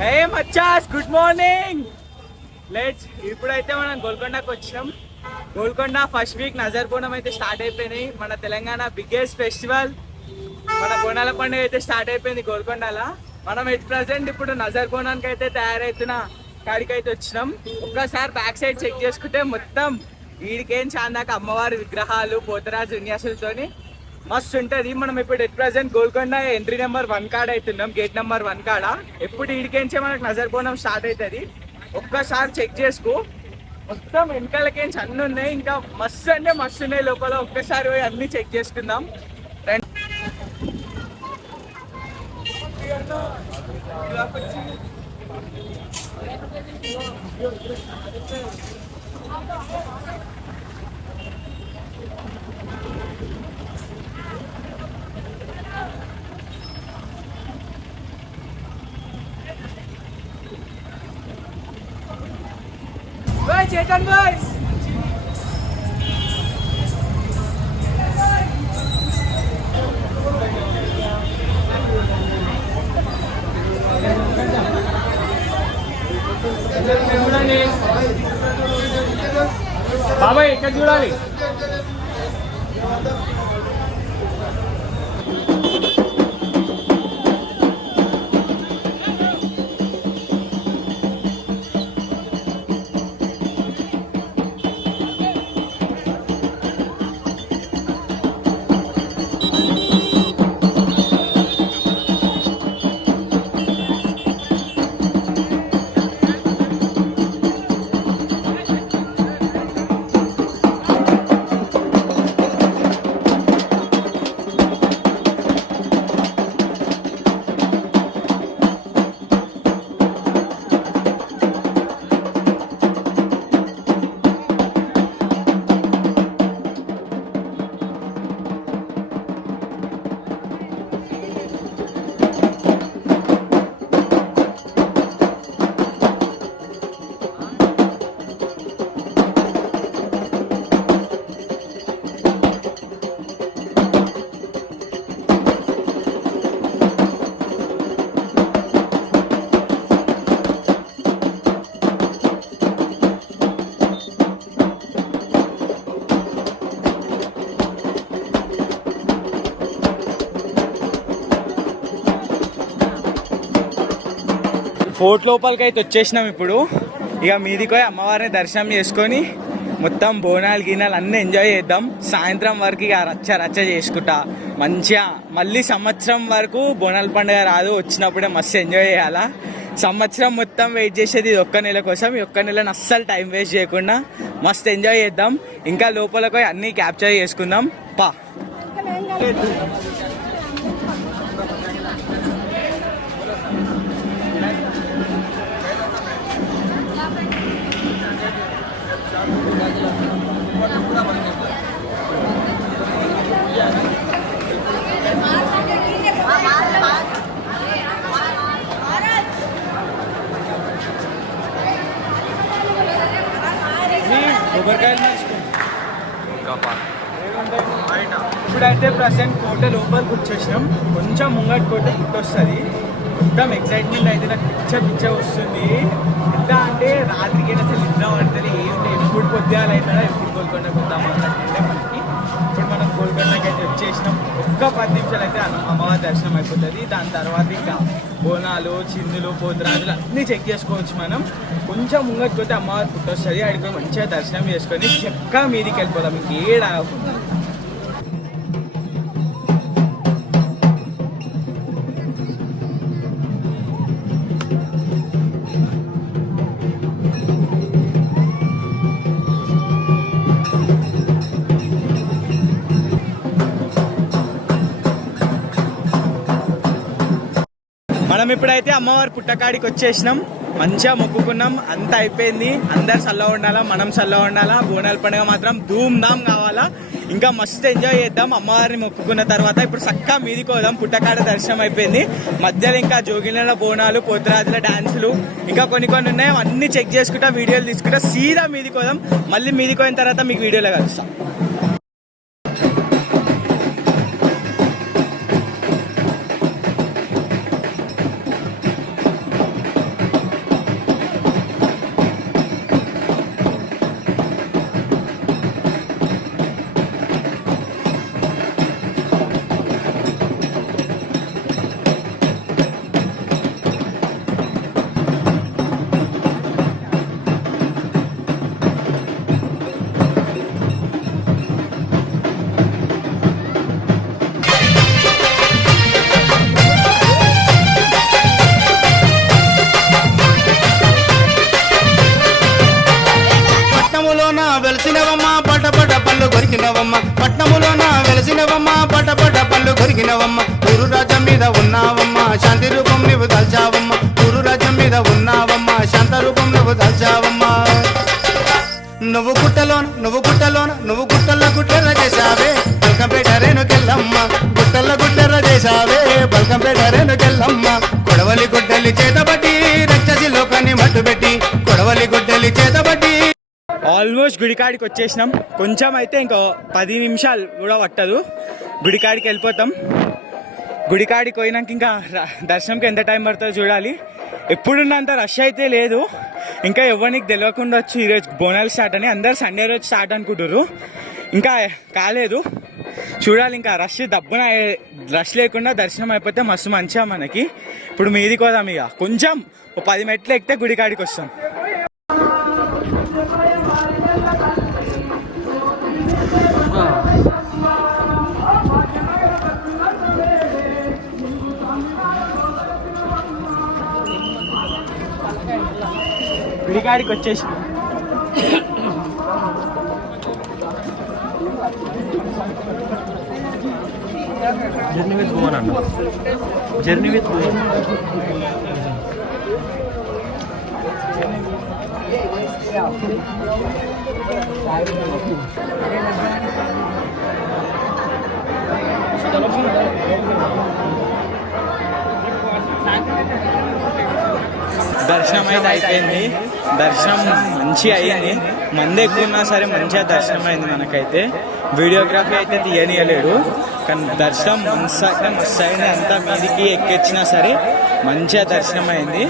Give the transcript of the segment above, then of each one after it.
హే మచ్చాస్, good morning. ఇప్పుడైతే మనం గోల్కొండకు వచ్చినాం. గోల్కొండ ఫస్ట్ వీక్ నజర్ బోనం అయితే స్టార్ట్ అయిపోయినాయి. మన తెలంగాణ బిగ్గెస్ట్ ఫెస్టివల్, మన బోనాల పండుగ అయితే స్టార్ట్ అయిపోయింది గోల్కొండలా. మనం ఎట్ ప్రజెంట్ ఇప్పుడు నజర్ బోనానికి అయితే తయారైతున్న కాడికి అయితే వచ్చినాం. ఒక్కసారి బ్యాక్ సైడ్ చెక్ చేసుకుంటే మొత్తం వీడికేం చాందాక అమ్మవారి విగ్రహాలు, పోతరాజు విన్యాసాలతోని మస్తు ఉంటుంది. మనం ఇప్పుడు at present Golconda entry number 1 కాడ అవుతున్నాం, గేట్ నెంబర్ 1 కాడ. ఎప్పుడు వీడికేంచే మనకు నజర్ బోనం స్టార్ట్ అవుతుంది. ఒక్కసారి చెక్ చేసుకో, మొత్తం వెనకాలకేంచి అన్నీ ఉన్నాయి. ఇంకా మస్తు అంటే మస్తు ఉన్నాయి లోపల. ఒక్కసారి పోయి అన్ని చెక్ చేసుకుందాం. చేతన్ బాయ్స్, బాబాయ్ ఇక్కడ చూడాలి. ఫోర్ట్ లోపలికి అయితే వచ్చేసినాం. ఇప్పుడు ఇక మీదికి పోయి అమ్మవారిని దర్శనం చేసుకొని మొత్తం బోనాలు గినాలు అన్నీ ఎంజాయ్ చేద్దాం. సాయంత్రం వరకు ఇక రచ్చ చేసుకుంటా మంచిగా. మళ్ళీ సంవత్సరం వరకు బోనాల పండుగ రాదు, వచ్చినప్పుడే మస్తు ఎంజాయ్ చేయాలా. సంవత్సరం మొత్తం వెయిట్ చేసేది ఇది ఒక్క నెల కోసం. ఈ ఒక్క నెలను అస్సలు టైం వేస్ట్ చేయకుండా మస్తు ఎంజాయ్ చేద్దాం. ఇంకా లోపలికి పోయి అన్నీ క్యాప్చర్ చేసుకుందాం పా. ఇప్పుడైతే ప్రజెంట్ కోట లోపలికి వచ్చేసినాం. కొంచెం ముంగటి కోట గుర్తొస్తుంది. మొత్తం ఎక్సైట్మెంట్ అయితే నాకు పిచ్చ వస్తుంది. ఎంత అంటే రాత్రికి అసలు నిద్ర పడుతుంది. ఏంటి ఎప్పుడు పొద్దుగాలు అవుతాడా, ఎప్పుడు గోల్కొండ పోతామా అంటే మనకి. ఇప్పుడు మనం గోల్కొండకి అయితే వచ్చేసినాం. ఒక్క 10 నిమిషాలు అయితే అమ్మవారి దర్శనం అయిపోతుంది. దాని తర్వాత ఇంకా బోనాలు, చిందులు, పోతురాజులు అన్నీ చెక్ చేసుకోవచ్చు మనం. కొంచెం ముంగటి పోతే అమ్మవారి పుట్టొస్తుంది. అడిగి మంచిగా దర్శనం చేసుకొని చక్కగా మీదికి వెళ్ళిపోతాం. ఇంకేడ మనం ఇప్పుడైతే అమ్మవారి పుట్టకాడికి వచ్చేసినాం. మంచిగా మొక్కుకున్నాం, అంతా అయిపోయింది. అందరు చల్లగా ఉండాలా, మనం చల్లగా ఉండాలా. బోనాల పండుగ మాత్రం ధూమ్ ధామ్ కావాలా. ఇంకా మస్తు ఎంజాయ్ చేద్దాం. అమ్మవారిని మొక్కుకున్న తర్వాత ఇప్పుడు చక్కగా మీదికి పోదాం. పుట్టకాడ దర్శనం అయిపోయింది. మధ్యలో ఇంకా జోగిళ్ళ బోనాలు, పోతురాజుల డాన్సులు ఇంకా కొన్ని ఉన్నాయి. అన్నీ చెక్ చేసుకుంటా, వీడియోలు తీసుకుంటా సీదా మీదికి పోదాం. మళ్ళీ మీదికి పోయిన తర్వాత మీకు వీడియోలో కలుస్తాం. కొలిచినవమ్మ పట్నములోన వెలసినవమ్మ పట పట పళ్ళు కొరికినవమ్మ ఊరు రాజ్యం మీద ఉన్నావమ్మ శాంతి రూపం నువ్వు దాల్చావమ్మ ఊరు రాజ్యం మీద ఉన్నావమ్మ శాంత రూపం నువ్వు దాల్చావమ్మ నువ్వు గుట్టల్లో గుట్టెర్ర చేశావే బల్కంపేట రేణుకెళ్ళమ్మ గుట్టల్లో గుట్టెర్ర చేశావే బల్కంపేట రేణుకెళ్ళమ్మ కొడవలి గుడ్డలి చేతబట్టి రక్షసి లోకాన్ని మట్టుబెట్టి కొడవలి గుడ్డలి చేతబట్టి ఆల్మోస్ట్ గుడికాడికి వచ్చేసినాం. కొంచెం అయితే ఇంకో 10 నిమిషాలు కూడా పట్టదు, గుడికాడికి వెళ్ళిపోతాం. గుడికాడికి పోయినాక ఇంకా దర్శనంకి ఎంత టైం పడుతుందో చూడాలి. ఎప్పుడున్నంత రష్ అయితే లేదు, ఇంకా ఎవరికి తెలియకుండా వచ్చి ఈరోజు బోనాలు స్టార్ట్ అని అందరు సండే రోజు స్టార్ట్ అనుకుంటారు, ఇంకా కాలేదు చూడాలి. ఇంకా రష్ లేకుండా దర్శనం అయిపోతే మస్తు మంచిగా మనకి. ఇప్పుడు మీదికి పోదాం, ఇక కొంచెం 10 మెట్లు ఎక్కితే గుడికాడికి వస్తాం. గుడికాడికి వచ్చేసి జర్నీ విత్ భువన్ అన్న, జర్నీ విత్ భువన్. దర్శనం అయితే అయిపోయింది, దర్శనం మంచిగా అయ్యింది. మంది ఎక్కువ ఉన్నా సరే మంచిగా దర్శనం అయింది. మనకైతే వీడియోగ్రఫీ అయితే తీయనియలేడు, కానీ దర్శనం మస్తు అయింది. అంతా మీదికి ఎక్కిచ్చినా సరే మంచిగా దర్శనం అయింది.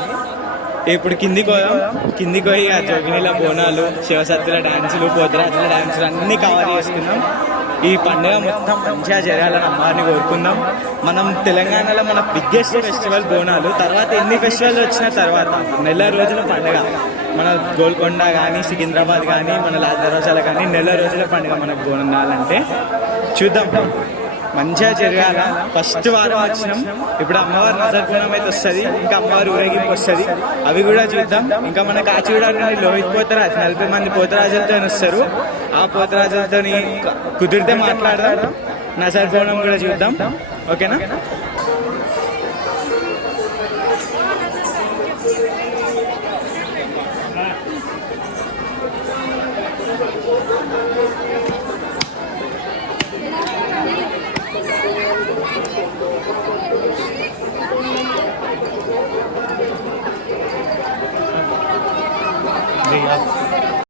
ఇప్పుడు కిందికి పోయి ఆ జోగినిల బోనాలు, శివసత్తుల డ్యాన్సులు, పోతరాజుల డ్యాన్సులు అన్నీ కవర్ చేసుకున్నాం. ఈ పండుగ మొత్తం మంచిగా జరగాలని అమ్మవారిని కోరుకుందాం. మనం తెలంగాణలో మన బిగ్గెస్ట్ ఫెస్టివల్ బోనాలు. తర్వాత ఎన్ని ఫెస్టివల్ వచ్చిన తర్వాత నెల రోజుల పండుగ మన గోల్కొండ కానీ, సికింద్రాబాద్ కానీ, మన లాల్ దర్వాజాల కానీ నెల రోజుల పండుగ మనకు బోనాలంటే. చూద్దాం, మంచిగా జరగాల. ఫస్ట్ వారం వచ్చినాం, ఇప్పుడు అమ్మవారి నజర్పూనం అయితే వస్తుంది, ఇంకా అమ్మవారి ఊరేగింపు వస్తుంది, అవి కూడా చూద్దాం. ఇంకా మన కాచిగూడ నుండి లోహిత్ పోతరాజు 40 మంది పోతరాజులతో వస్తారు. ఆ పోతరాజులతో కుదిరితే మాట్లాడదాం, నజర్పూనం కూడా చూద్దాం. ఓకేనా?